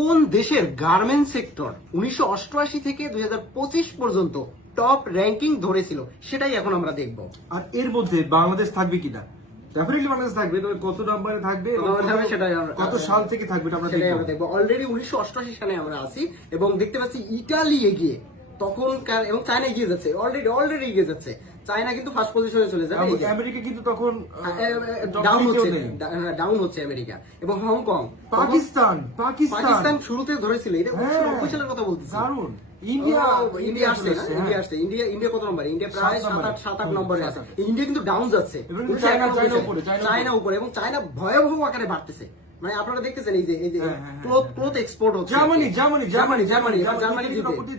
কোন দেশের garment sector 1988 থেকে 2025 পর্যন্ত টপ র্যাঙ্কিং ধরেছিল সেটাই এখন আমরা দেখব। আর এর মধ্যে বাংলাদেশ থাকবে কিনা? ডেফিনেটলি বাংলাদেশ থাকবে, তবে কত নাম্বারে থাকবে এবং কত সাল থেকে থাকবে এটা আমরা দেখবো। অলরেডি 1988 সালে আমরা আছি এবং দেখতে পাচ্ছি ইটালি এগিয়ে, তখনকার এবং চায়না এগিয়ে যাচ্ছে, অলরেডি এগিয়ে যাচ্ছে। চায়না কিন্তু ফার্স্ট পজিশনে চলে যাবে, আমেরিকা কিন্তু তখন ডাউন হচ্ছে আমেরিকা এবং হংকং। পাকিস্তান শুরুতে ধরেছিল, এটা 1990 সালের কথা বলতেছি। দারুণ। ইন্ডিয়া আসছে, ইন্ডিয়া কত নম্বরে? ইন্ডিয়া প্রায় 7-8 নম্বরে আছে। ইন্ডিয়া কিন্তু ডাউন যাচ্ছে, চায়না উপরে এবং চায়না ভয়াবহ আকারে বাড়তেছে। মানে আপনারা দেখতেছেন এই যে ক্লথ এক্সপোর্ট হচ্ছে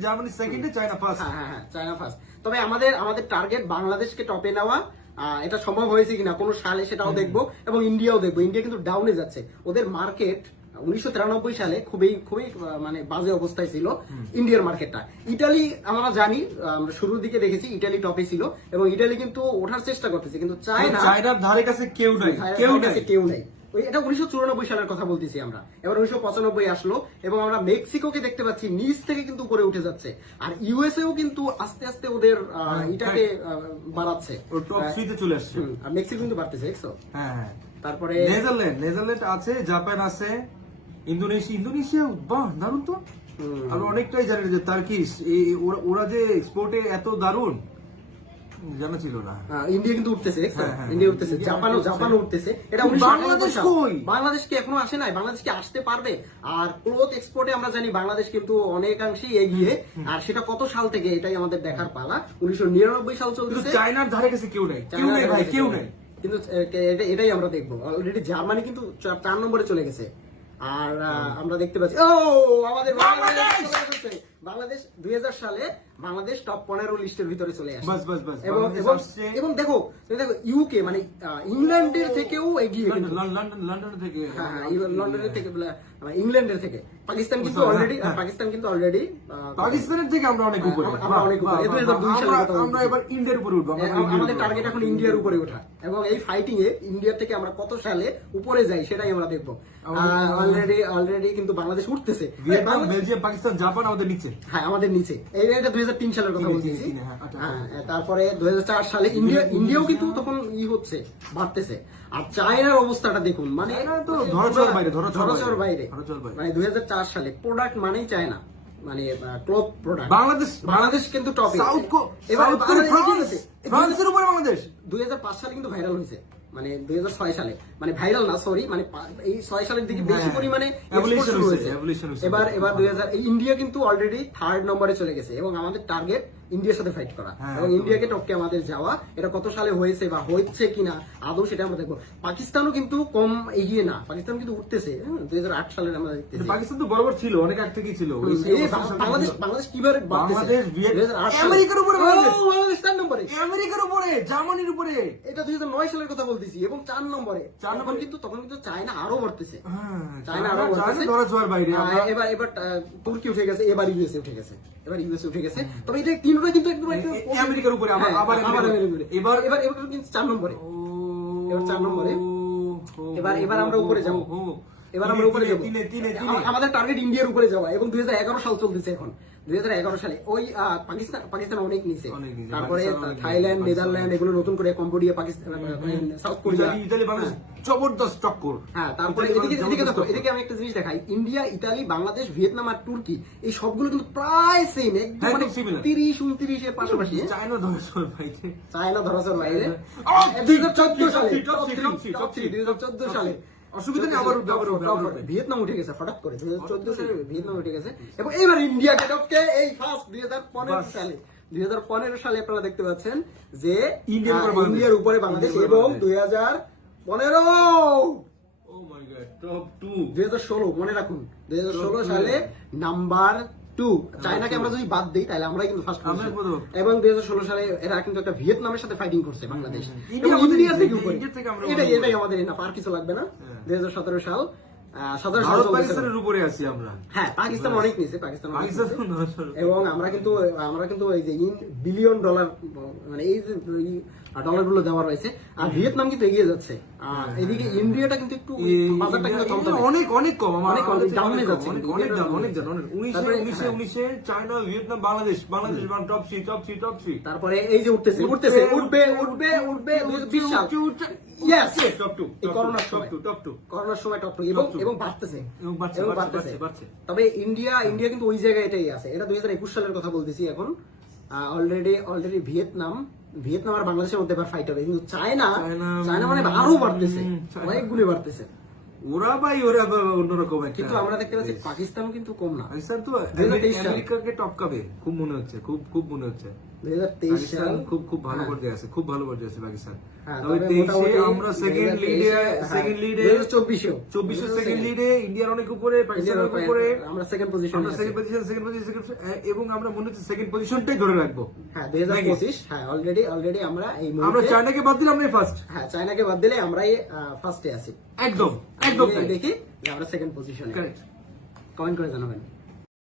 জার্মানি সেকেন্ডে, চায়না ফার্স্ট। China first. তবে আমাদের টার্গেট বাংলাদেশকে টপে নেওয়া। এটা সম্ভব হয়েছে কিনা কোন সালে সেটাও দেখবো এবং ইন্ডিয়াও দেখবো। ইন্ডিয়া কিন্তু ডাউনে যাচ্ছে, ওদের মার্কেট 1993 সালে খুবই মানে বাজে অবস্থায় ছিল ইন্ডিয়ার মার্কেটটা। ইটালি আমরা জানি, আমরা শুরুর দিকে দেখেছি ইটালি টপে ছিল এবং ইটালি কিন্তু ওঠার চেষ্টা করতেছে, কিন্তু চায়নার ধারে কাছে কেউ নাই। এটা 1994 সালের কথা বলতেছি আমরা। এবার 1995 আসলো এবং আমরা মেক্সিকোকে দেখতে পাচ্ছি নিচ থেকে কিন্তু উপরে উঠে যাচ্ছে। আর ইউএসএও কিন্তু আস্তে আস্তে ওদের এটাকে বাড়াচ্ছে, চলে আসছে। আর মেক্সিকো কিন্তু বাড়তেছে, দেখছো? তারপরে নেদারল্যান্ড আছে, জাপান আছে, ইন্দোনেশিয়া বাহ দারুণ তো। আর অনেকটাই জানি যে টার্কিশ, ওরা যে এক্সপোর্টে এত দারুণ জানা ছিল না। ইন্ডিয়া কিন্তু উঠতেছে, ইন্ডিয়া উঠতেছে, জাপানও উঠতেছে। এটা বাংলাদেশ কি এখনো আসে নাই? বাংলাদেশ কি আসতে পারবে? আর ক্লথ এক্সপোর্টে আমরা জানি বাংলাদেশ কিন্তু অনেকাংশেই এগিয়ে, আর সেটা কত সাল থেকে এটাই আমাদের দেখার পালা। 1999 সাল চলতেছে। চায়নার ধারে কাছে কেউ নাই ভাই, কেউ নাই। কিন্তু এটাই আমরা দেখবো। অলরেডি জার্মানি কিন্তু 4 নম্বরে চলে গেছে। আর আমরা দেখতে পাচ্ছি আমাদের বাংলাদেশ 2000 সালে বাংলাদেশ টপ 15 লিস্টের ভিতরে চলে আসে। এবং দেখো ইউকে মানে ইংল্যান্ডের থেকেও এগিয়ে, লন্ডনের থেকে ইংল্যান্ডের থেকে পাকিস্তান কিন্তু অলরেডি পাকিস্তানের থেকে আমরা অনেক উপরে। 2002 সালে আমরা এবার ইন্ডিয়ার উপরে উঠবো। আমাদের টার্গেট এখন ইন্ডিয়ার উপরে ওঠা এবং এই ফাইটিং এ ইন্ডিয়া থেকে আমরা কত সালে উপরে যাই সেটাই আমরা দেখবো। অলরেডি কিন্তু বাংলাদেশ উঠতেছে, ভিয়েতনাম, বেলজিয়াম, পাকিস্তান, জাপান আমাদের নিচে। আমাদের নিচে। এটা 2003 সালের কথা বলতেছি। তারপরে 2004 সালে ইন্ডিয়াও কিন্তু তখন হচ্ছে, বাড়তেছে। আর চায়নার অবস্থাটা দেখুন, মানে ধরাছোঁয়ার বাইরে। মানে 2004 সালে প্রোডাক্ট মানেই চায়না, মানে ক্লথ প্রোডাক্ট। বাংলাদেশ কিন্তু টপে। ফ্রান্সের উপরে বাংলাদেশ 2005 সালে কিন্তু ভাইরাল হয়েছে, মানে 2006 সালে, মানে ভাইরাল না সরি, মানে এই 6 সালের দিকে বেশি পরিমাণে এবার 2000 ইন্ডিয়া কিন্তু অলরেডি 3rd নম্বরে চলে গেছে এবং আমাদের টার্গেট ইন্ডিয়ার সাথে ফাইট করা এবং ইন্ডিয়াকে টপকে আমাদের যাওয়া। এটা কত সালে হয়েছে বা হচ্ছে কিনা আদৌ সেটা আমরা দেখবো। পাকিস্তানও কিন্তু কম এগিয়ে না, পাকিস্তান কিন্তু উঠতেছে। 2008 সালের আমরা দেখতেছি। পাকিস্তান তো বরাবর ছিল, অনেক আগ থেকেই ছিল। বাংলাদেশ কিভাবে আমেরিকার উপরে, বাংলাদেশ 4 নম্বরে, আমেরিকার উপরে, জার্মানির উপরে। এটা 2009 সালের কথা বলতেছি এবং 4 নম্বরে। তখন কিন্তু চায়না আরো বাড়তেছে, ধরাছোঁয়ার বাইরে। এবার তুর্কি উঠে গেছে, এবার ইউএসএ উঠে গেছে। তবে এটা তিনটা কিন্তু একদম আমেরিকার উপরে, আবার এবার কিন্তু 4 নম্বরে। এবার আমরা উপরে যাবো। আমাদের টার্গেট ইন্ডিয়ার উপরে যাওয়া এবং 2011 সাল চলতেছে এখন। 2011 সালে ওই পাকিস্তান অনেক নিচে, তারপরে থাইল্যান্ড, নেদারল্যান্ড, এগুলো নতুন করে Cambodia, Pakistan, South Korea, Italy, Bangladesh জবরদস্ত টক্কর। তারপরে এদিকে আমি একটা জিনিস দেখাই, ইন্ডিয়া, ইতালি, বাংলাদেশ, ভিয়েতনাম আর তুর্কি, এই সবগুলো কিন্তু প্রায় সেম, একদম 30-29 এর পাশাপাশি। চায়না ধরাছোঁয়ার বাইরে 2014 সালে অসুবিধা নেই, আবার ভিয়েতনাম উঠে গেছে হঠাৎ করে। 2014 সালে ভিয়েতনাম উঠে গেছে এবং এবার ইন্ডিয়াকে টপকে এই ফার্স্ট 2015 সালে আপনারা দেখতে পাচ্ছেন যে ইন্ডিয়ার উপরে বাংলাদেশ এবং 2016 মনে রাখুন 2016 সালে নাম্বার 2। চায়নাকে আমরা যদি বাদ দিই তাহলে আমরাই কিন্তু ফার্স্ট এবং 2016 সালে এরা কিন্তু একটা ভিয়েতনামের সাথে ফাইটিং করছে বাংলাদেশ। ইন্ডিয়া থেকে উপরে, এটাই আমাদের এনাফ, আর কিছু লাগবে না। 2017 সাল 17 ভারত চলতেছে। পাকিস্তানের উপরে আছি আমরা। হ্যাঁ, পাকিস্তান অনেক নিচে, পাকিস্তান অনেক পাকিস্তান নিচে। এবং আমরা কিন্তু এই যে বিলিয়ন ডলার মানে এই যে ডলার গুলো দেওয়া রয়েছে, আর ভিয়েতনাম কিন্তু এগিয়ে যাচ্ছে। আর এদিকে ইন্ডিয়াটা কিন্তু একটু বাজারটা কিন্তু থমথমে। অনেক অনেক কম আমার অনেক কম, আমাদের থেকে ডাউনে অনেক যাচ্ছে কম, কিন্তু, অনেক ইন্ডিয়াটা ডাউন, অনেক যাচ্ছে। ডাউন, অনেক 19 তারপরে, 19 চায়না, ভিয়েতনাম, বাংলাদেশ টপ 3 তারপরে এই যে উঠবে 2020 সাল। Yes! টপ 2 এই করোনার সময়। টপ 2 করোনার সময় টপ টু Top two। এবং বাড়তেছে এবং বাড়ছে। তবে ইন্ডিয়া কিন্তু ওই জায়গাটাই আছে। এটা 2021 সালের কথা বলতেছি এখন। অলরেডি ভিয়েতনাম আর বাংলাদেশের মধ্যে এবার ফাইট হবে, কিন্তু চায়না মানে আরো বাড়তেছে, অনেক গুণে বাড়তেছে। ওরা অন্যরকম একটা। কিন্তু আমরা দেখতে পাচ্ছি পাকিস্তান কিন্তু কম না। পাকিস্তান তো 2023 সাল। আমেরিকাকে টপকাবে খুব মনে হচ্ছে, খুব মনে হচ্ছে। 2023 সাল পাকিস্তান খুব ভালো পর্যায়ে আছে, খুব ভালো পর্যায়ে আছে পাকিস্তান। হ্যাঁ, তবে তবে 23 মোটামুটি আমরা সেকেন্ড লিডে 2024 সেকেন্ড লিডে ইন্ডিয়ার অনেক উপরে, পাকিস্তানের অনেক উপরে। আমরা সেকেন্ড পজিশন আমরা সেকেন্ড পজিশন এবং আমরা মনে হচ্ছে সেকেন্ড পজিশনটাই ধরে রাখবো। হ্যাঁ 2025 হ্যাঁ অলরেডি আমরা এই আমরা মুহূর্তে চায়নাকে বাদ দিলে আমরা ফার্স্ট। হ্যাঁ চায়নাকে বাদ দিলে আমরাই ফার্স্টে আছি। একদম দেখি যে আমরা সেকেন্ড পজিশনে। কারেক্ট। কমেন্ট করে জানাবেন।